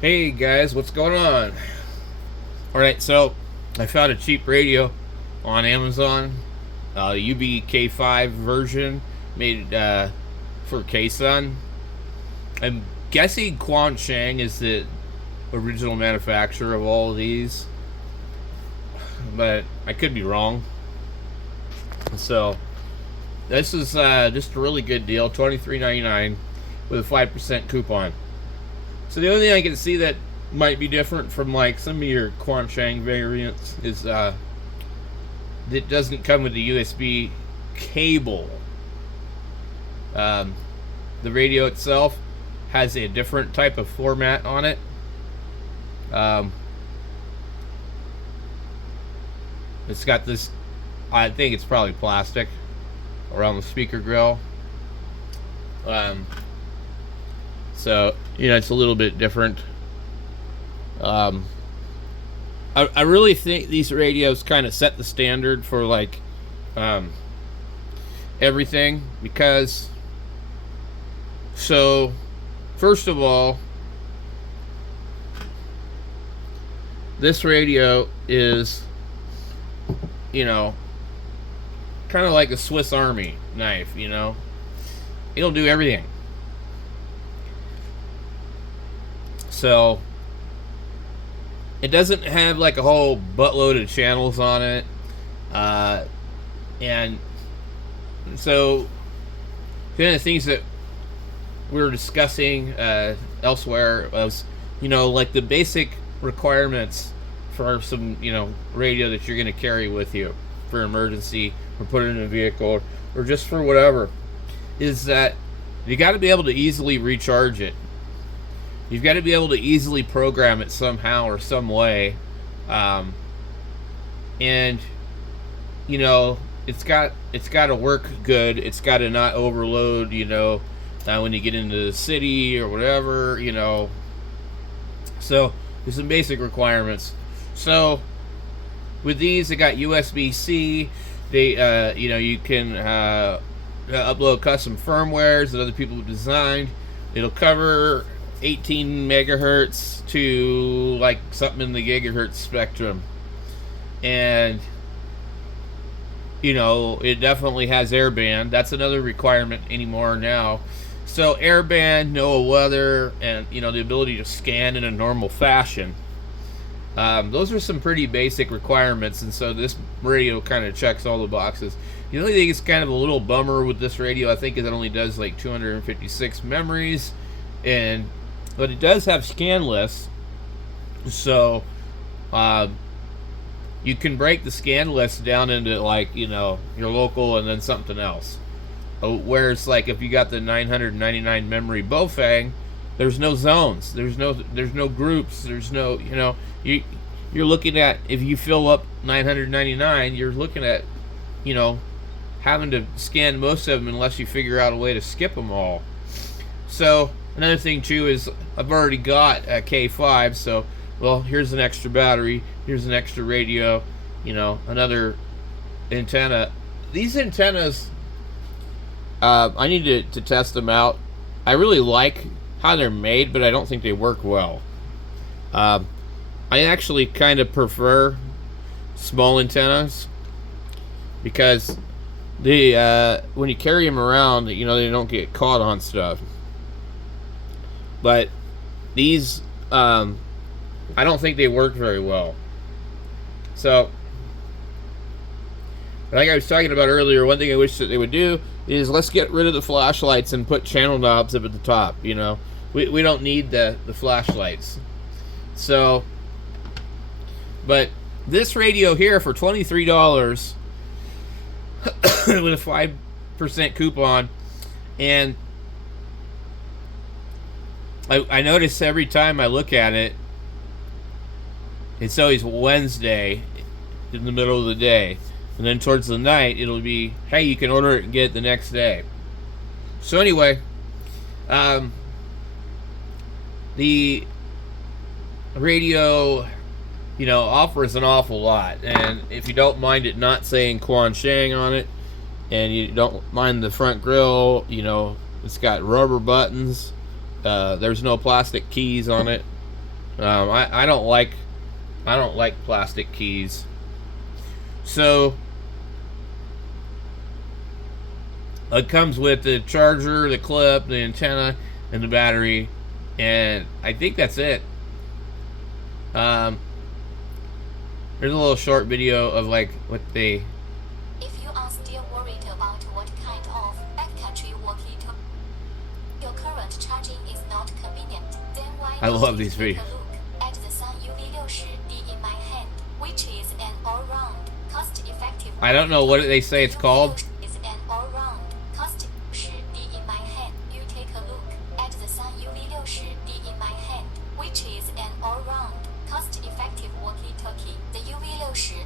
Hey guys, what's going on? Alright, so I found a cheap radio on Amazon, uvk5 version made for ksun. I'm guessing Quansheng is the original manufacturer of all of these, but I could be wrong. So this is just a really good deal, $23.99 with a 5% coupon. So the only thing I can see that might be different from like some of your Quansheng variants is it doesn't come with the USB cable. The radio itself has a different type of format on it. It's got this, I think it's probably plastic around the speaker grill. So, it's a little bit different. I really think these radios kind of set the standard for like everything, because so first of all, this radio is kind of like a Swiss Army knife. It'll do everything. So it doesn't have like a whole buttload of channels on it, and so one of the things that we were discussing elsewhere was like the basic requirements for some radio that you're going to carry with you for emergency, or put it in a vehicle, or just for whatever, is that you got to be able to easily recharge it. You've got to be able to easily program it somehow or some way, and it's got to work good. It's got to not overload. When you get into the city or whatever. So there's some basic requirements. So with these, they got USB-C. They you can upload custom firmwares that other people have designed. It'll cover 18 megahertz to like something in the gigahertz spectrum, and it definitely has airband. That's another requirement anymore now. So airband, no weather, and the ability to scan in a normal fashion. Those are some pretty basic requirements, and so this radio kind of checks all the boxes. The only thing that's kind of a little bummer with this radio, I think, is it only does like 256 memories, but it does have scan lists, so you can break the scan list down into like your local and then something else. Whereas like if you got the 999 memory Bofang, there's no zones, there's no groups, there's no you're looking at, if you fill up 999, you're looking at having to scan most of them unless you figure out a way to skip them all. So another thing too is I've already got a K5, so here's an extra battery, here's an extra radio, another antenna. These antennas, I need to test them out. I really like how they're made, but I don't think they work well. I actually kind of prefer small antennas, because they when you carry them around, they don't get caught on stuff. But these, I don't think they work very well. So, like I was talking about earlier, one thing I wish that they would do is let's get rid of the flashlights and put channel knobs up at the top. We don't need the flashlights. So, but this radio here for $23 with a 5% coupon, and I notice every time I look at it, it's always Wednesday in the middle of the day. And then towards the night, it'll be, hey, you can order it and get it the next day. So anyway, the radio, offers an awful lot. And if you don't mind it not saying Quansheng on it, and you don't mind the front grille, it's got rubber buttons. There's no plastic keys on it. I don't like plastic keys. So it comes with the charger, the clip, the antenna, and the battery, and I think that's it. There's a little short video of like what they. If you are still worried about what kind of backcountry walkie-talkie your current charging is not convenient, then why I not love these take videos. a look at the Ksun uvk5 in my hand, which is an all-round, cost-effective. I don't know what they say it's called. Is an all-round, cost-effective in my hand. You take a look at the Ksun uvk5 in my hand, which is an all-round, cost-effective walkie-talkie. The uvk5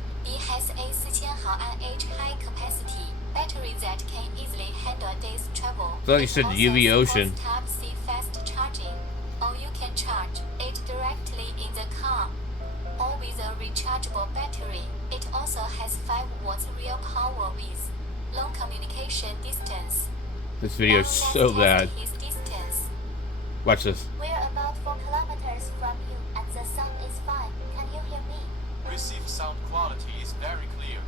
has a 4000 mAh high capacity battery that can easily handle day's travel. I thought you said UV Ocean. Type-C fast charging, or you can charge it directly in the car, or with a rechargeable battery. It also has 5 watts real power with long communication distance. This video is so bad. His distance. Watch this. We're about 4 kilometers from you, and the sound is fine. Can you hear me? Receive sound quality is very clear.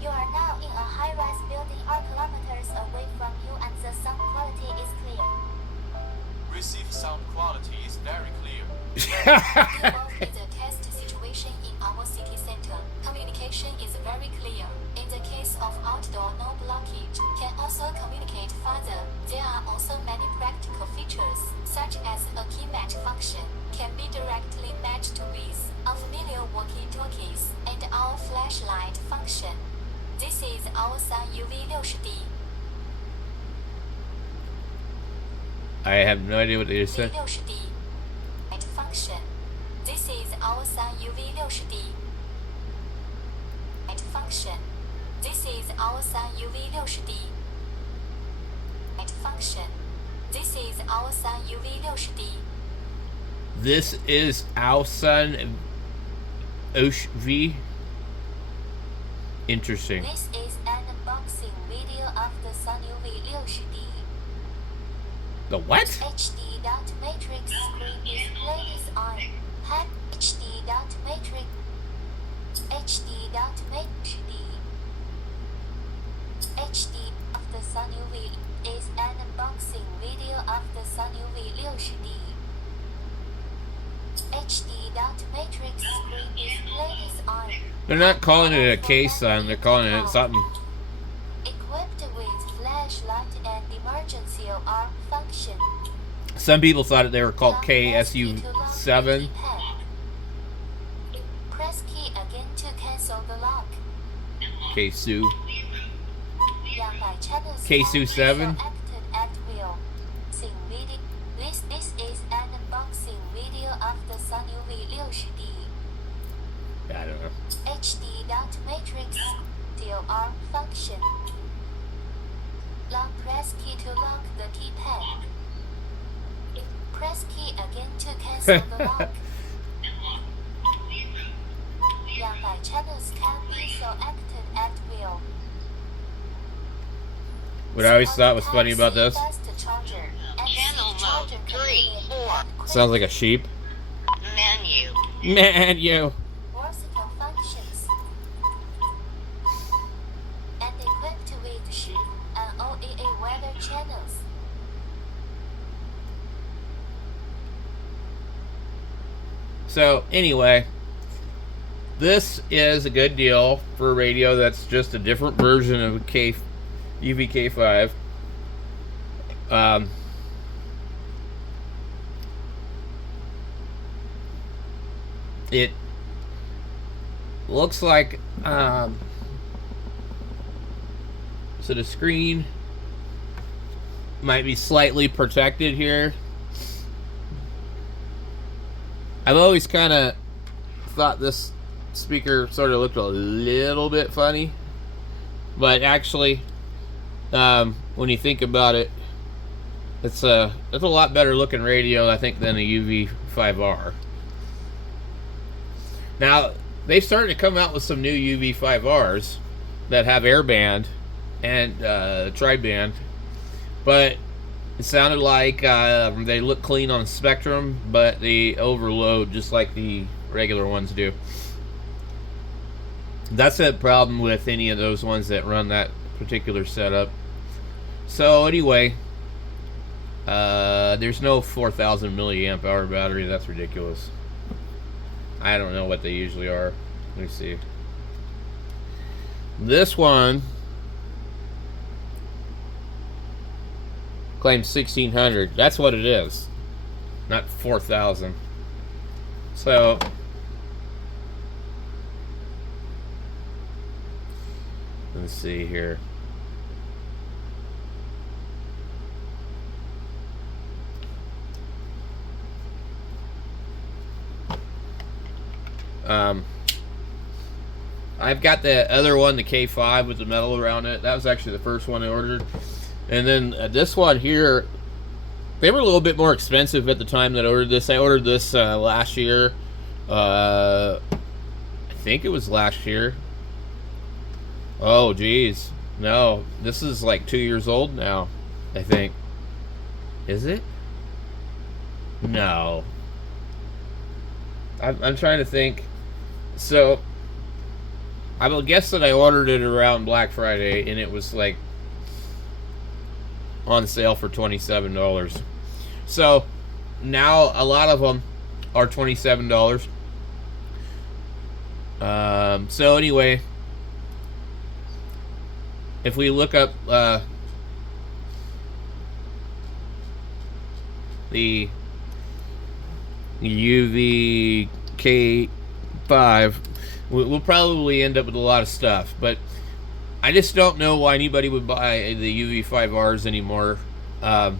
You are now in a high-rise building 4 kilometers away from you, and the sound quality is clear. Receive sound quality is very clear. Involved in the test situation in our city center, communication is very clear. In the case of outdoor no blockage, can also communicate further. There are also many practical features, such as a key match function, can be directly matched with familiar walkie-talkies, and our flashlight function. This is our Ksun uvk5. I have no idea what they just said. Light function. This is our Ksun uvk5. Light function. This is our Ksun uvk5. Light function. This is our Ksun uvk5. This is our Ksun uvk5. Interesting. This is an unboxing video of the Ksun uvk5. The what? HD dot matrix screen display is on. Hat HD dot matrix. HD dot matrix. HD of the Ksun UV is an unboxing video of the Ksun uvk5. HD dot matrix screen display is on. They're not calling it a ksun, they're calling it something. Equipped with flashlight and emergency alarm function. Some people thought they were called KSU7. Press key again to cancel the lock. KSU. KSU7 KSU7? at will. This is an unboxing video of the Ksun uvk5. I don't know. HD dot matrix alarm function. Lock press key to lock the keypad. Press key again to cancel the lock. Channels can be selected at will. What I always thought was funny about this, Channel mode 3, 4. sounds like a sheep. Menu. Menu. Versatile functions. And equipped with sheep and OEA weather channels. So anyway, this is a good deal for a radio that's just a different version of a uvk5. It looks like so the screen might be slightly protected here. I've always kind of thought this speaker sort of looked a little bit funny, but actually when you think about it, it's a lot better looking radio, I think, than a UV5R. Now they've started to come out with some new UV5Rs that have airband and tri-band, but It sounded like they look clean on spectrum, but they overload just like the regular ones do. That's a problem with any of those ones that run that particular setup. So anyway, there's no 4,000 milliamp hour battery. That's ridiculous. I don't know what they usually are. Let me see. This one claims 1,600. That's what it is, not 4,000. So let's see here. I've got the other one, the K5 with the metal around it. That was actually the first one I ordered. And then this one here, they were a little bit more expensive at the time that I ordered this. I ordered this last year. I think it was last year. Oh, geez. No, this is like 2 years old now, I think. Is it? No. I'm trying to think. So, I will guess that I ordered it around Black Friday, and it was like on sale for $27. So, now a lot of them are $27. So anyway, if we look up the uvk5, we'll probably end up with a lot of stuff, but I just don't know why anybody would buy the UV5Rs anymore, other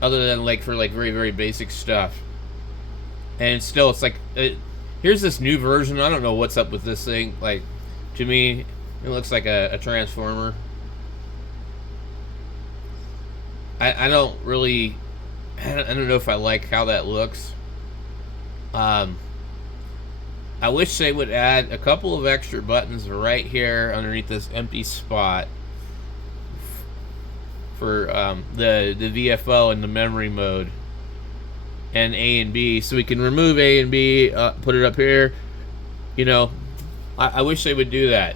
than like for like very, very basic stuff. And still, it's like, here's this new version. I don't know what's up with this thing. Like, to me, it looks like a transformer. I don't really, I don't know if I like how that looks. I wish they would add a couple of extra buttons right here underneath this empty spot for the VFO and the memory mode and A and B, so we can remove A and B, put it up here. You know, I wish they would do that.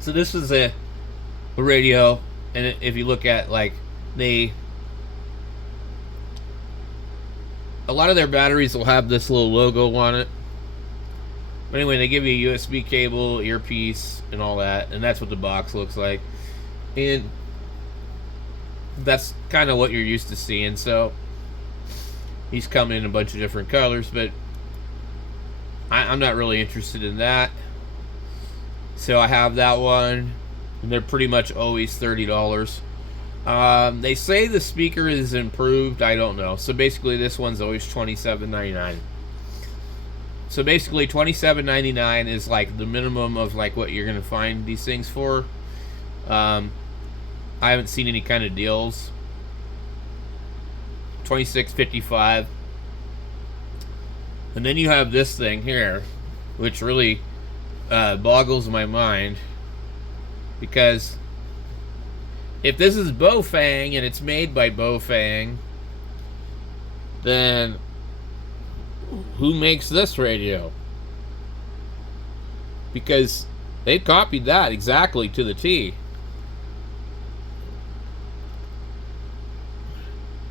So this is a radio, and if you look at like a lot of their batteries will have this little logo on it. But anyway, they give you a USB cable, earpiece, and all that, and that's what the box looks like. And that's kind of what you're used to seeing. So he's coming in a bunch of different colors, but I'm not really interested in that. So I have that one, and they're pretty much always $30. They say the speaker is improved. I don't know. So basically, this one's always $27.99. So basically, $27.99 is like the minimum of like what you're gonna find these things for. I haven't seen any kind of deals. $26.55. And then you have this thing here, which really boggles my mind, because if this is Baofeng and it's made by Baofeng, then who makes this radio? Because they copied that exactly to the T.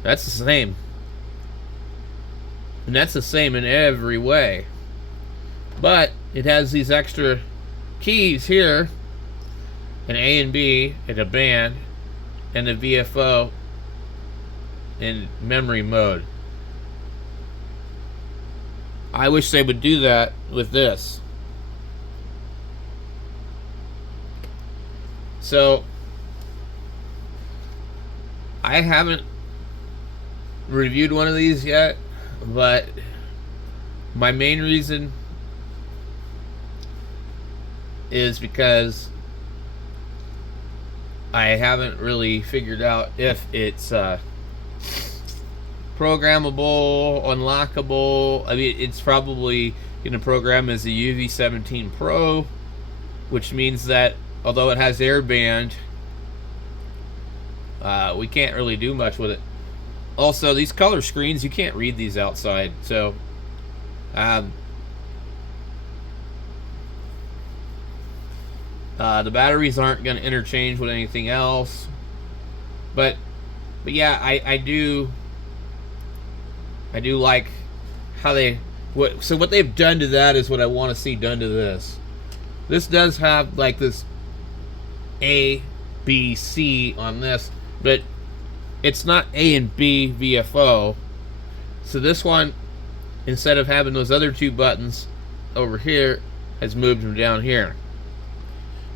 That's the same. And that's the same in every way. But it has these extra keys here, an A and B, and a band, and a VFO in memory mode. I wish they would do that with this. So I haven't reviewed one of these yet, but my main reason is because I haven't really figured out if it's programmable, unlockable. I mean, it's probably going to program as a UV17 Pro, which means that although it has airband, we can't really do much with it. Also, these color screens, you can't read these outside, so the batteries aren't going to interchange with anything else. But yeah, I do like how what they've done to that is what I want to see done to this. This does have like this A, B, C on this, but it's not A and B VFO. So this one, instead of having those other two buttons over here, has moved them down here.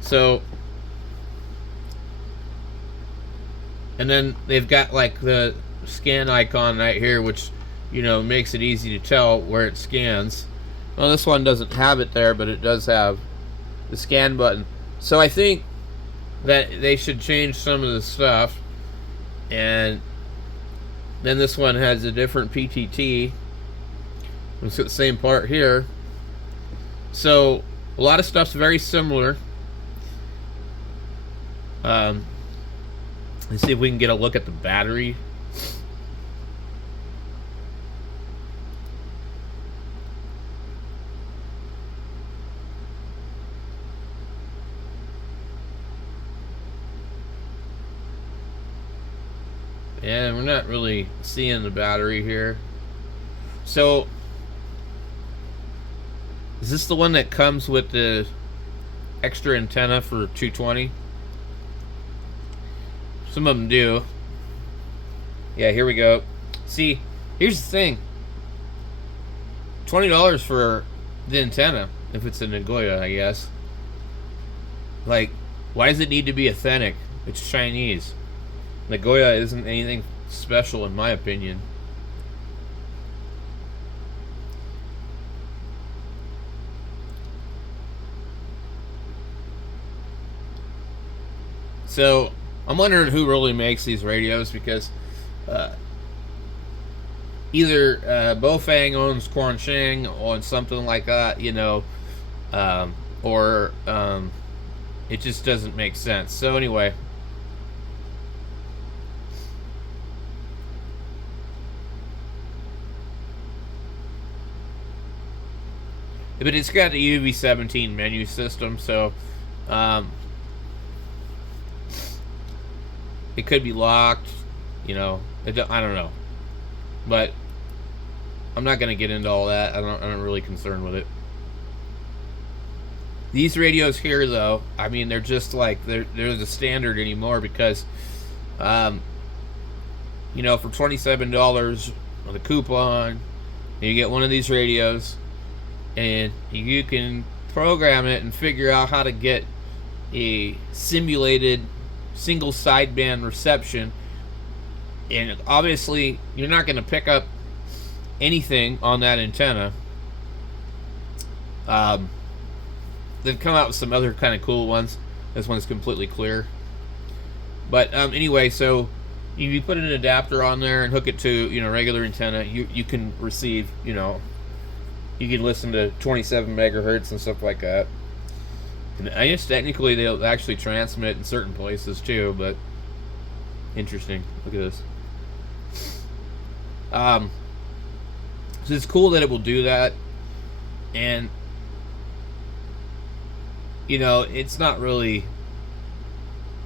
So, and then they've got like the scan icon right here, which, you know, makes it easy to tell where it scans. Well, this one doesn't have it there, but it does have the scan button. So I think that they should change some of the stuff. And then this one has a different PTT. It's got the same part here. So a lot of stuff's very similar. Let's see if we can get a look at the battery. And we're not really seeing the battery here. So, is this the one that comes with the extra antenna for 220? Some of them do. Yeah, here we go. See, here's the thing. $20 for the antenna, if it's a Nagoya, I guess. Like, why does it need to be authentic? It's Chinese. Nagoya isn't anything special in my opinion. So I'm wondering who really makes these radios, because either Bofang owns Quansheng or something like that, you know, or it just doesn't make sense. So anyway, but it's got the UV17 menu system, so it could be locked, you know. I don't know, but I'm not gonna get into all that. I'm not really concerned with it. These radios here, though, I mean, they're just like they're the standard anymore, because, you know, for $27 with a coupon, you get one of these radios, and you can program it and figure out how to get a simulated single sideband reception. And obviously you're not going to pick up anything on that antenna. They've come out with some other kind of cool ones. This one's completely clear. But anyway, so if you put an adapter on there and hook it to, you know, regular antenna, you can receive, you know, you can listen to 27 megahertz and stuff like that. And I guess technically they'll actually transmit in certain places too, but interesting. Look at this. So it's cool that it will do that, and you know, it's not really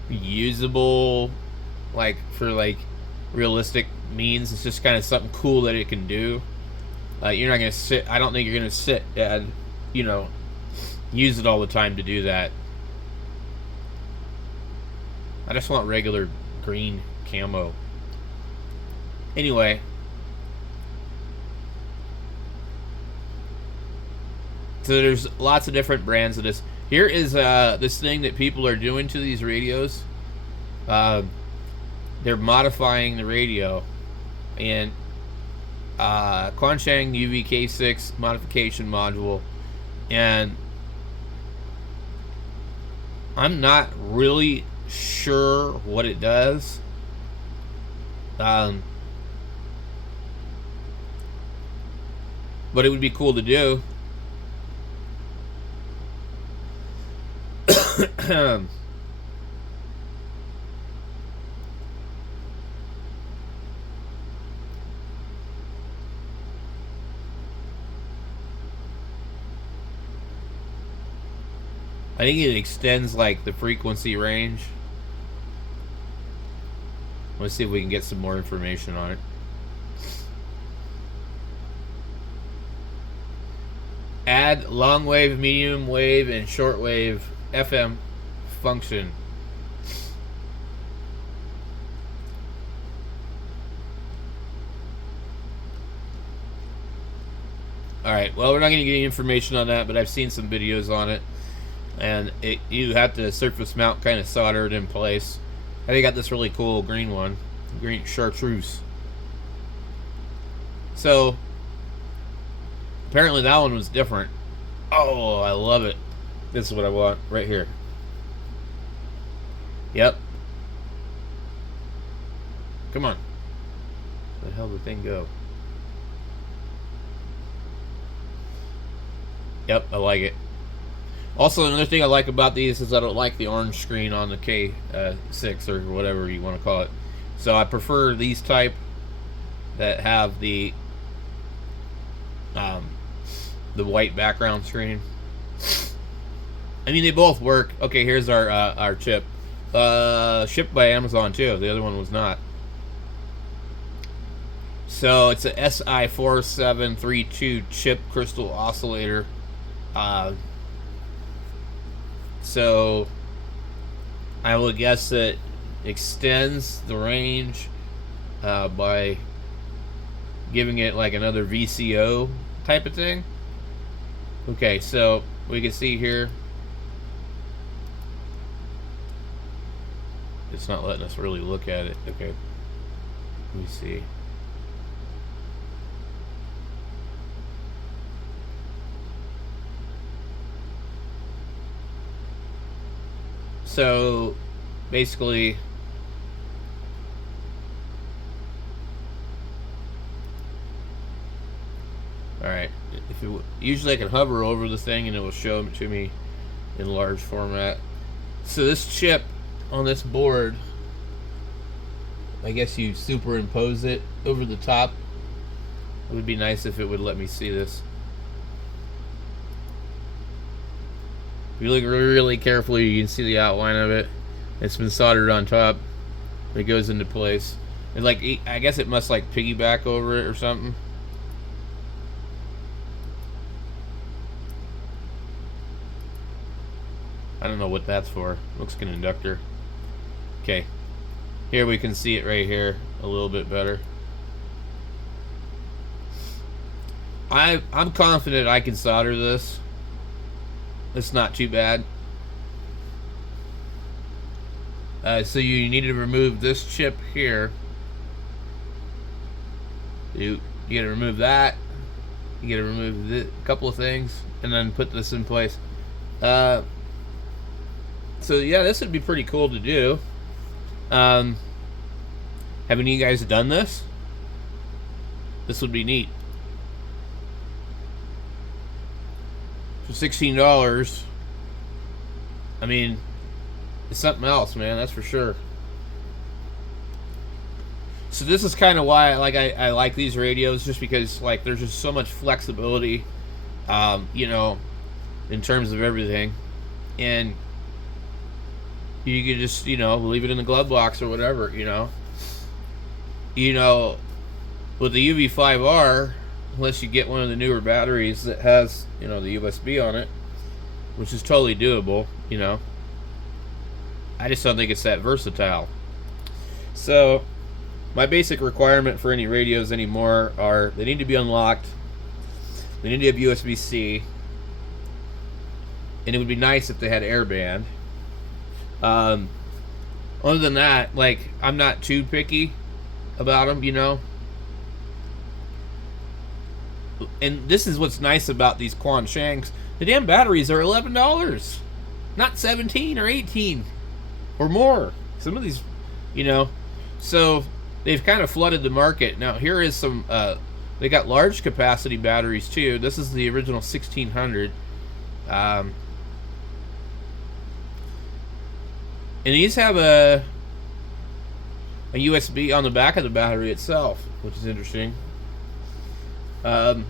usable like for like realistic means. It's just kind of something cool that it can do. You're not gonna sit. I don't think you're gonna sit and, you know, use it all the time to do that. I just want regular green camo. Anyway, so there's lots of different brands of this. Here is this thing that people are doing to these radios. They're modifying the radio, and Quansheng uvk5 modification module, and I'm not really sure what it does. But it would be cool to do. I think it extends like the frequency range. Let's see if we can get some more information on it. Add long wave, medium wave, and short wave FM function. Alright, well, we're not going to get any information on that, but I've seen some videos on it. And you have to surface mount, kind of solder it in place. I think I got this really cool green one. Green chartreuse. So, apparently that one was different. Oh, I love it. This is what I want right here. Yep. Come on. Where the hell did the thing go? Yep, I like it. Also, another thing I like about these is I don't like the orange screen on the K6 or whatever you want to call it. So I prefer these type that have the white background screen. I mean, they both work. Okay, here's our chip. Shipped by Amazon too. The other one was not. So it's a SI4732 chip crystal oscillator. So I would guess that extends the range by giving it like another VCO type of thing. Okay, so we can see here it's not letting us really look at it. Okay, let me see. So basically, alright, usually I can hover over the thing and it will show it to me in large format. So this chip on this board, I guess you superimpose it over the top. It would be nice if it would let me see this. If you look really carefully, you can see the outline of it. It's been soldered on top. It goes into place. And like, I guess it must like piggyback over it or something. I don't know what that's for. Looks like an inductor. Okay. Here we can see it right here a little bit better. I'm confident I can solder this. It's not too bad. So you need to remove this chip here. You gotta remove that. You gotta remove a couple of things, and then put this in place. So yeah, this would be pretty cool to do. Haven't you guys done this? This would be neat. For $16, I mean, it's something else, man. That's for sure. So this is kind of why I like these radios, just because like there's just so much flexibility, you know, in terms of everything, and you could just, you know, leave it in the glove box or whatever, you know. With the UV5R. Unless you get one of the newer batteries that has, you know, the USB on it, which is totally doable, you know. I just don't think it's that versatile. So, my basic requirement for any radios anymore are they need to be unlocked, they need to have USB-C, and it would be nice if they had airband. Other than that, like, I'm not too picky about them, you know. And this is what's nice about these Quan Shangs. The damn batteries are $11, not 17 or 18 or more. Some of these, you know, so they've kind of flooded the market. Now here is some. They got large capacity batteries too. This is the original 1600. And these have a USB on the back of the battery itself, which is interesting. And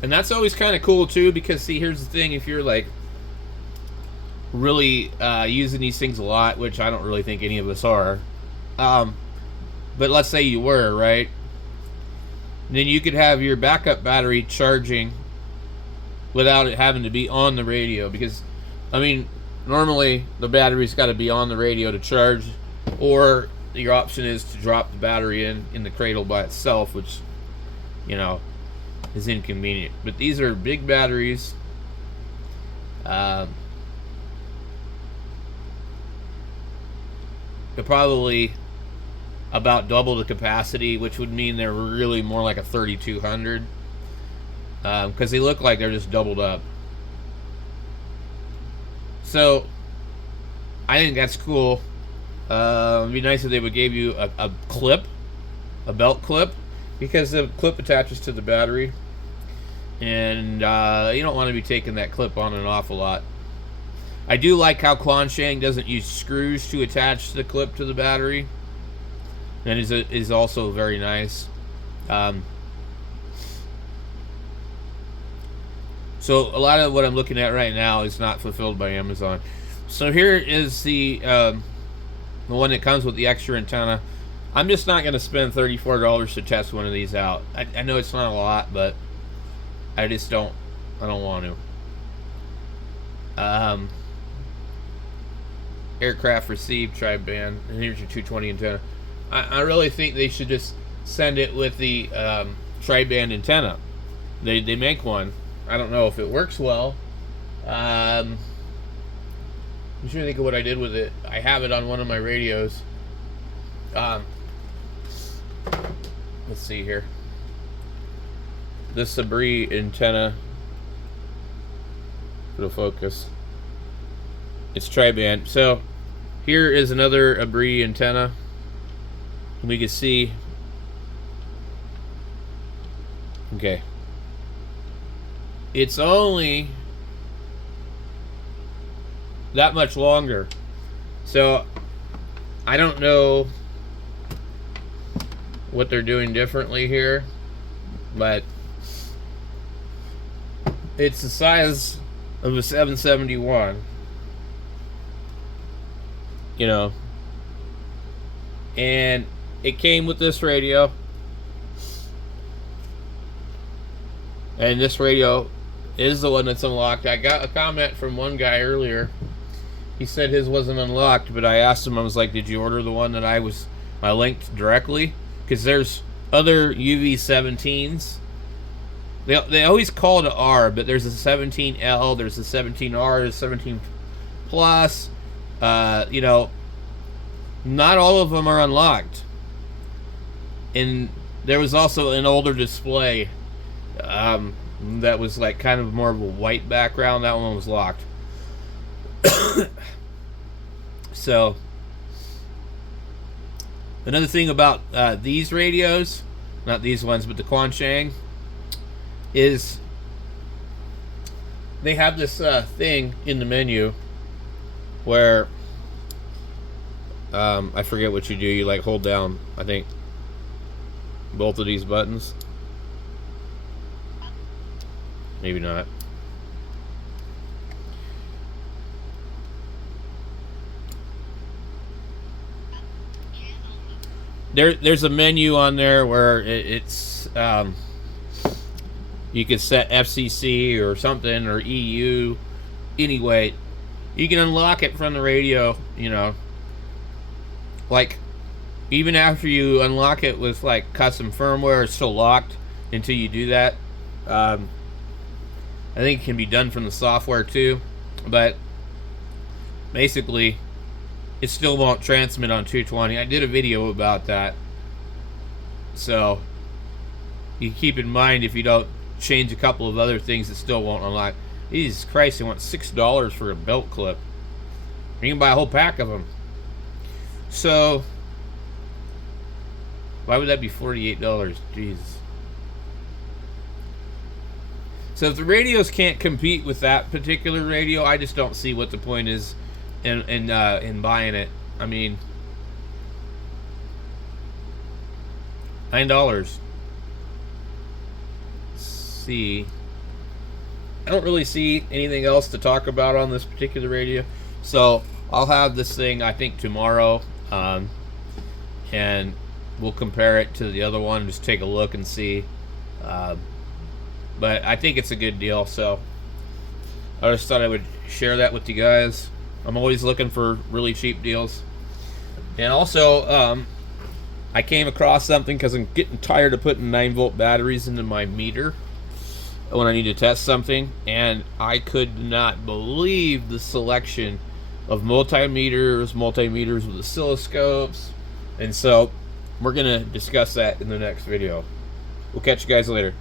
that's always kind of cool too, because see, here's the thing: if you're like really using these things a lot, which I don't really think any of us are, but let's say you were, right? Then you could have your backup battery charging without it having to be on the radio, because I mean, normally the battery's got to be on the radio to charge, or your option is to drop the battery in the cradle by itself, which, you know, is inconvenient. But these are big batteries. They're probably about double the capacity, which would mean they're really more like a 3200, because they look like they're just doubled up. So I think that's cool. It'd be nice if they would give you a clip, a belt clip, because the clip attaches to the battery, and you don't want to be taking that clip on and off a lot. I do like how Kwansheng doesn't use screws to attach the clip to the battery, and is also very nice. So a lot of what I'm looking at right now is not fulfilled by Amazon. So here is the one that comes with the extra antenna. I'm just not going to spend $34 to test one of these out. I know it's not a lot, but I just don't. I don't want to. Aircraft received tri-band, and here's your 220 antenna. I really think they should just send it with the tri-band antenna. They make one. I don't know if it works well. I'm trying to think of what I did with it. I have it on one of my radios. Let's see here. This Sabri antenna. It'll focus. It's tri-band. So here is another Abri antenna. And we can see. Okay. It's only that much longer. So I don't know what they're doing differently here, but it's the size of a 771, you know, and it came with this radio, and this radio is the one that's unlocked. I got a comment from one guy earlier. He said his wasn't unlocked, but I asked him, I was like, did you order the one that I linked directly? Because there's other UV17s. They always call it an R, but there's a 17L, there's a 17R, there's 17 Plus. You know, not all of them are unlocked. And there was also an older display that was like kind of more of a white background. That one was locked. So another thing about these radios, not these ones, but the Kwansheng, is they have this thing in the menu where I forget what you do. You like hold down, I think, both of these buttons. Maybe not. There's a menu on there where it's you can set FCC or something, or EU. Anyway, you can unlock it from the radio, you know. Like, even after you unlock it with like custom firmware, it's still locked until you do that. I think it can be done from the software too, but basically it still won't transmit on 220. I did a video about that, so you keep in mind if you don't change a couple of other things, it still won't unlock. Jesus Christ, they want $6 for a belt clip. You can buy a whole pack of them. So why would that be $48? Jesus. So if the radios can't compete with that particular radio, I just don't see what the point is in buying it. I mean, $9. See, I don't really see anything else to talk about on this particular radio, so I'll have this thing I think tomorrow, and we'll compare it to the other one, just take a look and see. But I think it's a good deal, so I just thought I would share that with you guys. I'm always looking for really cheap deals. And also, I came across something because I'm getting tired of putting 9-volt batteries into my meter when I need to test something, and I could not believe the selection of multimeters with oscilloscopes, and so we're gonna discuss that in the next video. We'll catch you guys later.